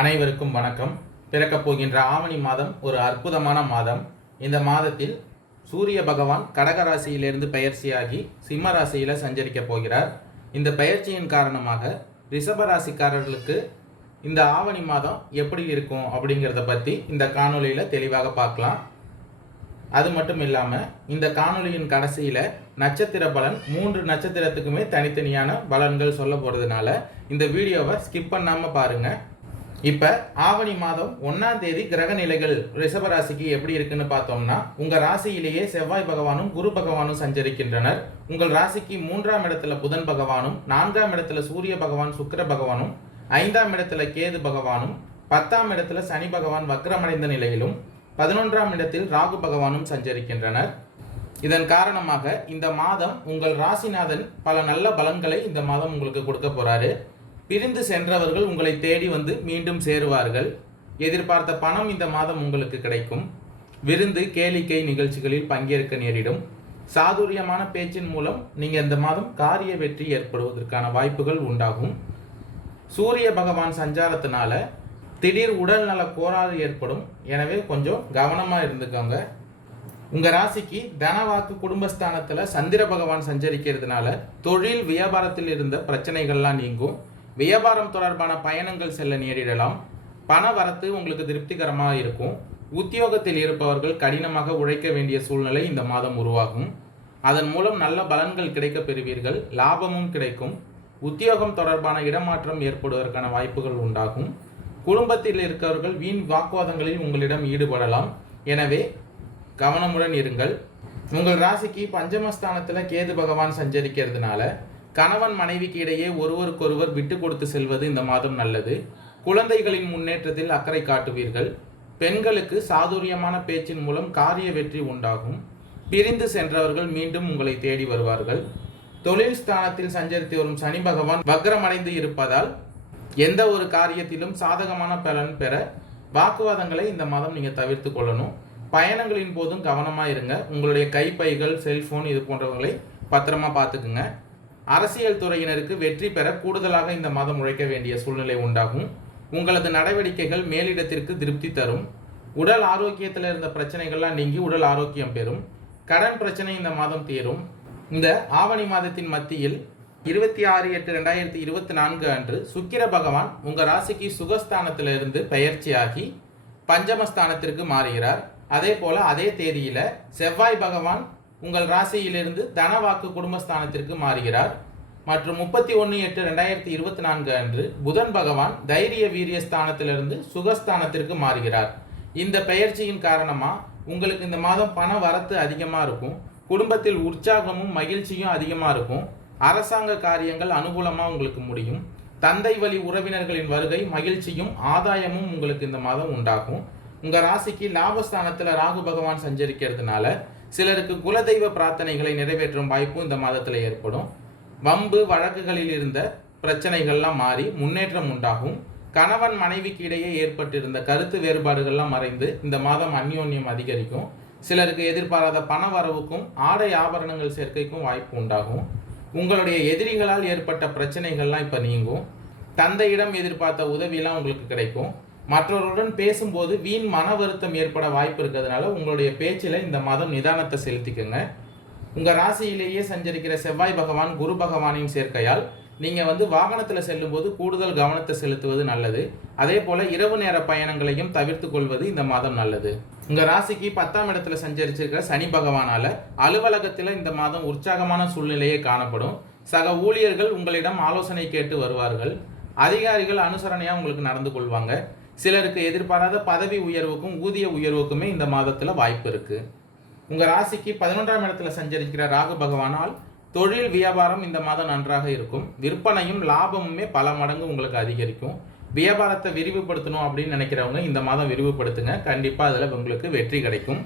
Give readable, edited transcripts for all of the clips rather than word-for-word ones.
அனைவருக்கும் வணக்கம். பிறக்கப் போகின்ற ஆவணி மாதம் ஒரு அற்புதமான மாதம். இந்த மாதத்தில் சூரிய பகவான் கடக ராசியிலிருந்து பெயர்ச்சியாகி சிம்ம ராசியில் சஞ்சரிக்க போகிறார். இந்த பெயர்ச்சியின் காரணமாக ரிஷப ராசிக்காரர்களுக்கு இந்த ஆவணி மாதம் எப்படி இருக்கும் அப்படிங்கிறத பற்றி இந்த காணொலியில் தெளிவாக பார்க்கலாம். அது மட்டும் இல்லாமல் இந்த காணொலியின் கடைசியில் நட்சத்திர பலன் 3 நட்சத்திரத்துக்குமே தனித்தனியான பலன்கள் சொல்ல போகிறதுனால இந்த வீடியோவை ஸ்கிப் பண்ணாமல் பாருங்கள். இப்போ ஆவணி மாதம் 1ஆம் தேதி கிரக நிலைகள் ரிஷபராசிக்கு எப்படி இருக்குன்னு பார்த்தோம்னா, உங்கள் ராசியிலேயே செவ்வாய் பகவானும் குரு பகவானும் சஞ்சரிக்கின்றனர். உங்கள் ராசிக்கு 3ஆம் இடத்துல புதன் பகவானும், 4ஆம் இடத்துல சூரிய பகவான் சுக்கிர பகவானும், 5ஆம் இடத்துல கேது பகவானும், 10ஆம் இடத்துல சனி பகவான் வக்ரமடைந்த நிலையிலும், 11ஆம் இடத்தில் ராகு பகவானும் சஞ்சரிக்கின்றனர். இதன் காரணமாக இந்த மாதம் உங்கள் ராசிநாதன் பல நல்ல பலன்களை இந்த மாதம் உங்களுக்கு கொடுக்க போறாரு. பிரிந்து சென்றவர்கள் உங்களை தேடி வந்து மீண்டும் சேருவார்கள். எதிர்பார்த்த பணம் இந்த மாதம் உங்களுக்கு கிடைக்கும். விருந்து கேளிக்கை நிகழ்ச்சிகளில் பங்கேற்க நேரிடும். சாதுரியமான பேச்சின் மூலம் நீங்கள் இந்த மாதம் காரிய வெற்றி ஏற்படுவதற்கான வாய்ப்புகள் உண்டாகும். சூரிய பகவான் சஞ்சாரத்தினால திடீர் உடல் நல கோளாறு ஏற்படும். எனவே கொஞ்சம் கவனமாக இருந்துக்கோங்க. உங்கள் ராசிக்கு தனவாக்கு குடும்பஸ்தானத்தில் சந்திர பகவான் சஞ்சரிக்கிறதுனால தொழில் வியாபாரத்தில் இருந்த பிரச்சனைகள்லாம் நீங்கும். வியாபாரம் தொடர்பான பயணங்கள் செல்ல நேரிடலாம். பண வரத்து உங்களுக்கு திருப்திகரமாக இருக்கும். உத்தியோகத்தில் இருப்பவர்கள் கடினமாக உழைக்க வேண்டிய சூழ்நிலை இந்த மாதம் உருவாகும். அதன் மூலம் நல்ல பலன்கள் கிடைக்க பெறுவீர்கள். லாபமும் கிடைக்கும். உத்தியோகம் தொடர்பான இடமாற்றம் ஏற்படுவதற்கான வாய்ப்புகள் உண்டாகும். குடும்பத்தில் இருக்கிறவர்கள் வீண் வாக்குவாதங்களில் உங்களிடம் ஈடுபடலாம். எனவே கவனமுடன் இருங்கள். உங்கள் ராசிக்கு பஞ்சமஸ்தானத்தில் கேது பகவான் சஞ்சரிக்கிறதுனால கணவன் மனைவிக்கு இடையே ஒருவருக்கொருவர் விட்டு கொடுத்து செல்வது இந்த மாதம் நல்லது. குழந்தைகளின் முன்னேற்றத்தில் அக்கறை காட்டுவீர்கள். பெண்களுக்கு சாதுரியமான பேச்சின் மூலம் காரிய வெற்றி உண்டாகும். பிரிந்து சென்றவர்கள் மீண்டும் உங்களை தேடி வருவார்கள். தொழில் ஸ்தானத்தில் சஞ்சரித்து வரும் சனி பகவான் வக்ரமடைந்து இருப்பதால் எந்த ஒரு காரியத்திலும் சாதகமான பலன் பெற வாக்குவாதங்களை இந்த மாதம் நீங்கள் தவிர்த்து கொள்ளணும். பயணங்களின் போதும் கவனமாக இருங்க. உங்களுடைய கைப்பைகள், செல்போன் இது போன்றவங்களை பத்திரமா பார்த்துக்குங்க. அரசியல் துறையினருக்கு வெற்றி பெற கூடுதலாக இந்த மாதம் உழைக்க வேண்டிய சூழ்நிலை உண்டாகும். உங்களது நடவடிக்கைகள் மேலிடத்திற்கு திருப்தி தரும். உடல் ஆரோக்கியத்தில் இருந்த பிரச்சனைகள்லாம் நீங்கி உடல் ஆரோக்கியம் பெறும். கடன் பிரச்சனை இந்த மாதம் தீரும். இந்த ஆவணி மாதத்தின் மத்தியில் 26/8/2024 அன்று சுக்கிர பகவான் உங்கள் ராசிக்கு சுகஸ்தானத்திலிருந்து பெயர்ச்சியாகி பஞ்சமஸ்தானத்திற்கு மாறுகிறார். அதே போல அதே தேதியில் செவ்வாய் பகவான் உங்கள் ராசியிலிருந்து தனவாக்கு குடும்பஸ்தானத்திற்கு மாறுகிறார். மற்றும் 31/8/2024 அன்று புதன் பகவான் தைரிய வீரிய ஸ்தானத்திலிருந்து சுகஸ்தானத்திற்கு மாறுகிறார். இந்த பெயர்ச்சியின் காரணமாக உங்களுக்கு இந்த மாதம் பண வரத்து அதிகமாக இருக்கும். குடும்பத்தில் உற்சாகமும் மகிழ்ச்சியும் அதிகமாக இருக்கும். அரசாங்க காரியங்கள் அனுகூலமாக உங்களுக்கு முடியும். தந்தை வழி உறவினர்களின் வருகை மகிழ்ச்சியும் ஆதாயமும் உங்களுக்கு இந்த மாதம் உண்டாகும். உங்கள் ராசிக்கு லாபஸ்தானத்தில் ராகு பகவான் சஞ்சரிக்கிறதுனால சிலருக்கு குலதெய்வ பிரார்த்தனைகளை நிறைவேற்றும் வாய்ப்பும் இந்த மாதத்தில் ஏற்படும். வம்பு வழக்குகளில் இருந்த பிரச்சனைகள்லாம் மாறி முன்னேற்றம் உண்டாகும். கணவன் மனைவிக்கு இடையே ஏற்பட்டிருந்த கருத்து வேறுபாடுகள்லாம் மறைந்து இந்த மாதம் அந்யோன்யம் அதிகரிக்கும். சிலருக்கு எதிர்பாராத பண வரவுக்கும் ஆடை ஆபரணங்கள் சேர்க்கைக்கும் வாய்ப்பு உண்டாகும். உங்களுடைய எதிரிகளால் ஏற்பட்ட பிரச்சனைகள்லாம் இப்போ நீங்கும். தந்தையிடம் எதிர்பார்த்த உதவியெல்லாம் உங்களுக்கு கிடைக்கும். மற்றவர்களுடன் பேசும்போது வீண் மன வருத்தம் ஏற்பட வாய்ப்பு இருக்கிறதுனால உங்களுடைய பேச்சில் இந்த மாதம் நிதானத்தை செலுத்திக்கோங்க. உங்கள் ராசியிலேயே சஞ்சரிக்கிற செவ்வாய் பகவான் குரு பகவானின் சேர்க்கையால் நீங்கள் வாகனத்தில் செல்லும்போது கூடுதல் கவனத்தை செலுத்துவது நல்லது. அதே போல் இரவு நேர பயணங்களையும் தவிர்த்து கொள்வது இந்த மாதம் நல்லது. உங்கள் ராசிக்கு 10ஆம் இடத்துல சஞ்சரிச்சிருக்கிற சனி பகவானால் அலுவலகத்தில் இந்த மாதம் உற்சாகமான சூழ்நிலையே காணப்படும். சக ஊழியர்கள் உங்களிடம் ஆலோசனை கேட்டு வருவார்கள். அதிகாரிகள் அனுசரணையாக உங்களுக்கு நடந்து கொள்வாங்க. சிலருக்கு எதிர்பாராத பதவி உயர்வுக்கும் ஊதிய உயர்வுக்குமே இந்த மாதத்தில் வாய்ப்பு இருக்குது. உங்கள் ராசிக்கு 11ஆம் இடத்துல சஞ்சரிக்கிற ராகு பகவானால் தொழில் வியாபாரம் இந்த மாதம் நன்றாக இருக்கும். விற்பனையும் லாபமுமே பல மடங்கு உங்களுக்கு அதிகரிக்கும். வியாபாரத்தை விரிவுபடுத்தணும் அப்படின்னு நினைக்கிறவங்க இந்த மாதம் விரிவுபடுத்துங்க. கண்டிப்பாக அதில் உங்களுக்கு வெற்றி கிடைக்கும்.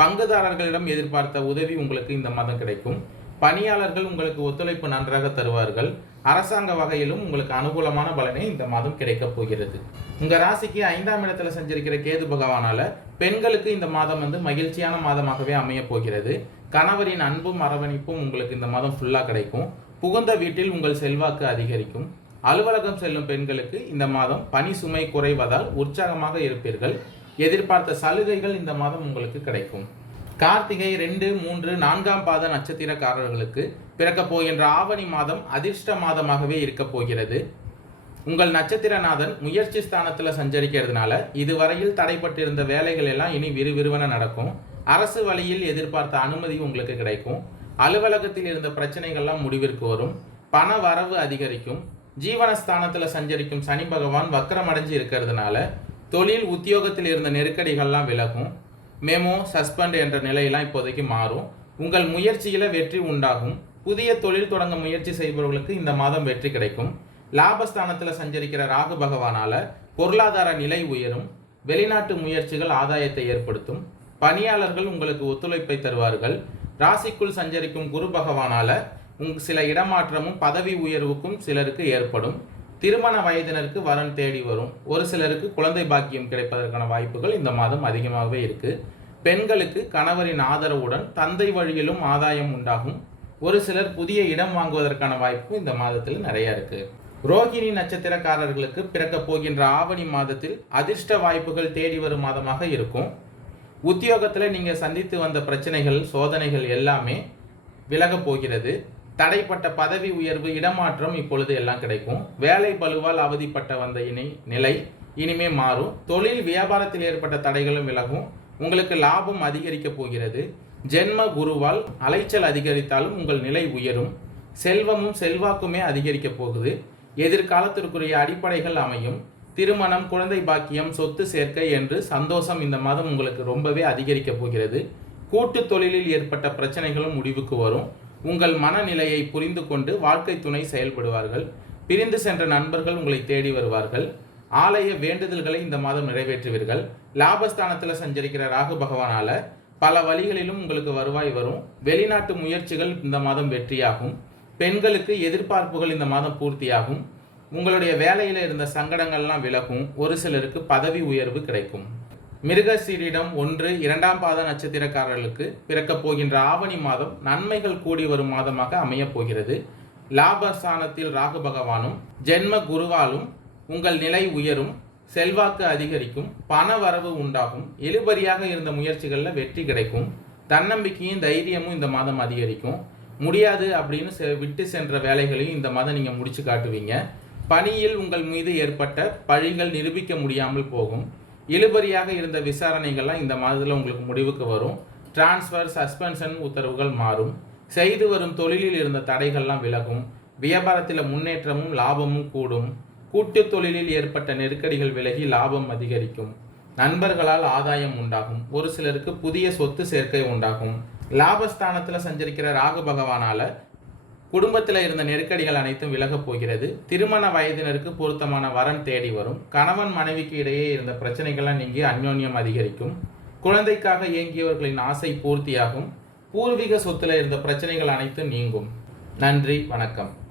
பங்குதாரர்களிடம் எதிர்பார்த்த உதவி உங்களுக்கு இந்த மாதம் கிடைக்கும். பணியாளர்கள் உங்களுக்கு ஒத்துழைப்பு நன்றாக தருவார்கள். அரசாங்க வகையிலும் உங்களுக்கு அனுகூலமான பலனே இந்த மாதம் கிடைக்கப் போகிறது. உங்கள் ராசிக்கு 5ஆம் இடத்துல சஞ்சரிக்கிற கேது பகவானால் பெண்களுக்கு இந்த மாதம் மகிழ்ச்சியான மாதமாகவே அமைய போகிறது. கணவரின் அன்பும் அரவணைப்பும் உங்களுக்கு இந்த மாதம் ஃபுல்லாக கிடைக்கும். புகுந்த வீட்டில் உங்கள் செல்வாக்கு அதிகரிக்கும். அலுவலகம் செல்லும் பெண்களுக்கு இந்த மாதம் பணி சுமை குறைவதால் உற்சாகமாக இருப்பீர்கள். எதிர்பார்த்த சலுகைகள் இந்த மாதம் உங்களுக்கு கிடைக்கும். கார்த்திகை 2, 3, 4ஆம் பாத நட்சத்திரக்காரர்களுக்கு பிறக்கப் போகின்ற ஆவணி மாதம் அதிர்ஷ்ட மாதமாகவே இருக்க போகிறது. உங்கள் நட்சத்திரநாதன் முயற்சி ஸ்தானத்தில் சஞ்சரிக்கிறதுனால இதுவரையில் தடைப்பட்டிருந்த வேலைகள் எல்லாம் இனி விறுவிறுவன நடக்கும். அரசு வழியில் எதிர்பார்த்த அனுமதி உங்களுக்கு கிடைக்கும். அலுவலகத்தில் இருந்த பிரச்சனைகள்லாம் முடிவிற்கு வரும். பண வரவு அதிகரிக்கும். ஜீவனஸ்தானத்தில் சஞ்சரிக்கும் சனி பகவான் வக்கரமடைஞ்சு இருக்கிறதுனால தொழில் உத்தியோகத்தில் இருந்த நெருக்கடிகள்லாம் விலகும். மெமோ சஸ்பெண்ட் என்ற நிலையெல்லாம் இப்போதைக்கு மாறும். உங்கள் முயற்சியில் வெற்றி உண்டாகும். புதிய தொழில் தொடங்க முயற்சி செய்பவர்களுக்கு இந்த மாதம் வெற்றி கிடைக்கும். லாபஸ்தானத்தில் சஞ்சரிக்கிற ராகு பகவானால பொருளாதார நிலை உயரும். வெளிநாட்டு முயற்சிகள் ஆதாயத்தை ஏற்படுத்தும். பணியாளர்கள் உங்களுக்கு ஒத்துழைப்பை தருவார்கள். ராசிக்குள் சஞ்சரிக்கும் குரு பகவானால சில இடமாற்றமும் பதவி உயர்வுக்கும் சிலருக்கு ஏற்படும். திருமண வயதினருக்கு வரன் தேடி வரும். ஒரு சிலருக்கு குழந்தை பாக்கியம் கிடைப்பதற்கான வாய்ப்புகள் இந்த மாதம் அதிகமாகவே இருக்கு. பெண்களுக்கு கணவரின் ஆதரவுடன் தந்தை வழியிலும் ஆதாயம் உண்டாகும். ஒரு சிலர் புதிய இடம் வாங்குவதற்கான வாய்ப்பும் இந்த மாதத்தில் நிறைய இருக்கு. ரோகிணி நட்சத்திரக்காரர்களுக்கு பிறக்கப் போகின்ற ஆவணி மாதத்தில் அதிர்ஷ்ட வாய்ப்புகள் தேடி வரும் மாதமாக இருக்கும். உத்தியோகத்தில் நீங்கள் சந்தித்து வந்த பிரச்சனைகள் சோதனைகள் எல்லாமே விலகப் போகிறது. தடைப்பட்ட பதவி உயர்வு இடமாற்றம் இப்பொழுது எல்லாம் கிடைக்கும். வேலை பளுவால் அவதிப்பட்ட வந்த நிலை இனிமே மாறும். தொழில் வியாபாரத்தில் ஏற்பட்ட தடைகளும் விலகும். உங்களுக்கு லாபம் அதிகரிக்கப் போகிறது. ஜென்ம குருவால் அலைச்சல் அதிகரித்தாலும் உங்கள் நிலை உயரும். செல்வமும் செல்வாக்குமே அதிகரிக்கப் போகுது. எதிர்காலத்திற்குரிய அடிப்படைகள் அமையும். திருமணம், குழந்தை பாக்கியம், சொத்து சேர்க்கை என்று சந்தோஷம் இந்த மாதம் உங்களுக்கு ரொம்பவே அதிகரிக்கப் போகிறது. கூட்டு தொழிலில் ஏற்பட்ட பிரச்சனைகளும் முடிவுக்கு வரும். உங்கள் மனநிலையை புரிந்து கொண்டு வாழ்க்கை துணை செயல்படுவார்கள். பிரிந்து சென்ற நண்பர்கள் உங்களை தேடி வருவார்கள். ஆலய வேண்டுதல்களை இந்த மாதம் நிறைவேற்றுவீர்கள். லாபஸ்தானத்தில் சஞ்சரிக்கிற ராகு பகவானால பல வழிகளிலும் உங்களுக்கு வருவாய் வரும். வெளிநாட்டு முயற்சிகள் இந்த மாதம் வெற்றியாகும். பெண்களுக்கு எதிர்பார்ப்புகள் இந்த மாதம் பூர்த்தியாகும். உங்களுடைய வேலையில் இருந்த சங்கடங்கள்லாம் விலகும். ஒரு சிலருக்கு பதவி உயர்வு கிடைக்கும். மிருகசீரிடம் 1, 2ஆம் பாத நட்சத்திரக்காரர்களுக்கு பிறக்கப் போகின்ற ஆவணி மாதம் நன்மைகள் கூடி வரும் மாதமாக அமையப் போகிறது. லாபஸ்தானத்தில் ராகு பகவானும் ஜென்ம குருவாலும் உங்கள் நிலை உயரும். செல்வாக்கு அதிகரிக்கும். பண வரவு உண்டாகும். இழுபறியாக இருந்த முயற்சிகளில் வெற்றி கிடைக்கும். தன்னம்பிக்கையும் தைரியமும் இந்த மாதம் அதிகரிக்கும். முடியாது அப்படின்னு விட்டு சென்ற வேலைகளையும் இந்த மாதம் நீங்கள் முடிச்சு காட்டுவீங்க. பணியில் உங்கள் மீது ஏற்பட்ட பழிகள் நிரூபிக்க முடியாமல் போகும். இழுபறியாக இருந்த விசாரணைகள்லாம் இந்த மாதத்தில் உங்களுக்கு முடிவுக்கு வரும். டிரான்ஸ்ஃபர், சஸ்பென்ஷன் உத்தரவுகள் மாறும். செய்து வரும் தொழிலில் இருந்த தடைகள்லாம் விலகும். வியாபாரத்தில் முன்னேற்றமும் லாபமும் கூடும். கூட்டு தொழிலில் ஏற்பட்ட நெருக்கடிகள் விலகி லாபம் அதிகரிக்கும். நண்பர்களால் ஆதாயம் உண்டாகும். ஒரு சிலருக்கு புதிய சொத்து சேர்க்கை உண்டாகும். லாபஸ்தானத்தில் சஞ்சரிக்கிற ராகு பகவானால குடும்பத்தில் இருந்த நெருக்கடிகள் அனைத்தும் விலகப் போகிறது. திருமண வயதினருக்கு பொருத்தமான வரன் தேடி வரும். கணவன் மனைவிக்கு இடையே இருந்த பிரச்சனைகள்லாம் நீங்கி அந்யோன்யம் அதிகரிக்கும். குழந்தைக்காக இயங்கியவர்களின் ஆசை பூர்த்தியாகும். பூர்வீக சொத்துல இருந்த பிரச்சனைகள் அனைத்தும் நீங்கும். நன்றி, வணக்கம்.